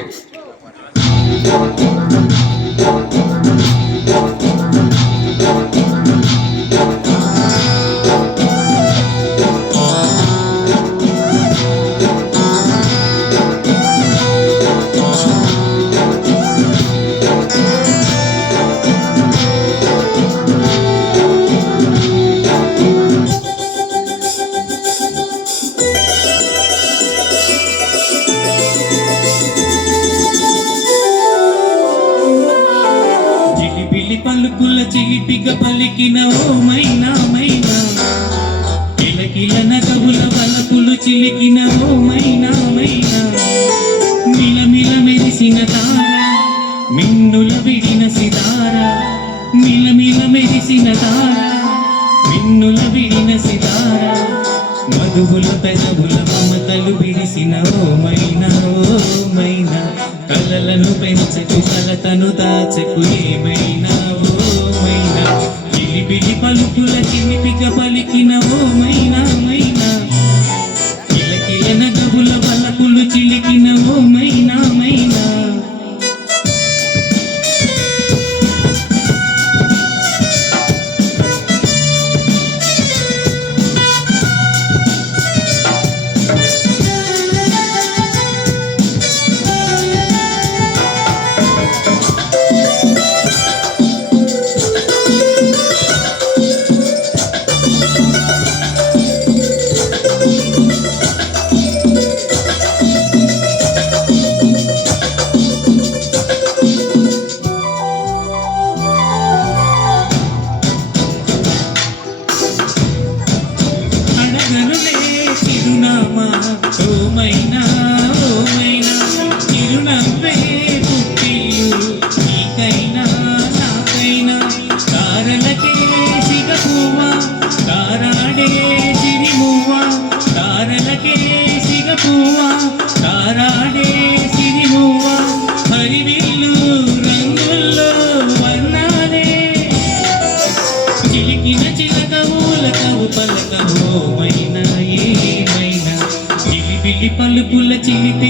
Thanks. పలుకుల పలికిన ఓ మైనా మైనా. కిలకిల నగవుల వలపులు చిలికిన ఓ మైనా మైనా. మిలమిల మెరిసిన తార మిన్నుల విడిన సితార. మిలమిల మెరిసిన తార మిన్నుల విడిన సితార. మధువుల పెదవుల మమతలు విడిసిన ఓ మైనా ఓ మైనా. కలలను పెంచకు కలతను దాచకు ఏమైనా పలుకుల చిలిపిగ పలికిన ఓమైనా ఓమైనా ఓమైనా చిరునవ్వే పుట్టిల్లు నీకైనా నాకైనా. తారలకే సిగపువ్వా తారాడే సిరిమువ్వా. తారలకే సిగపువ్వా తారాడే సిరిమువ్వా. హరివిల్లు రంగుల్లో వర్ణాలే. చిలికిన చిలకవులకవు పలకవో మైనా పలుకుల చిలిపిగ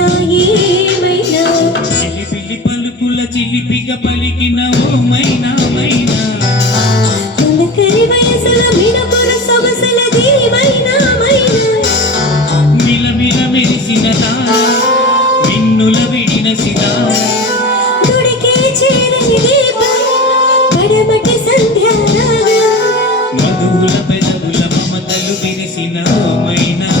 చిలిపిగ పలికిన ఓ మైనా మైనా. తొలకరి వయసుల మినపుర సొగసుల ధీమైనా మైనా మిలమిల మెరిసిన తార మిన్నుల విడిన సితార గుడికి చేరని దీపం పడమటి సంధ్యారాగం మధువుల పెదవుల మమతలు విరిసిన ఓ మైనా ఓ మైనా.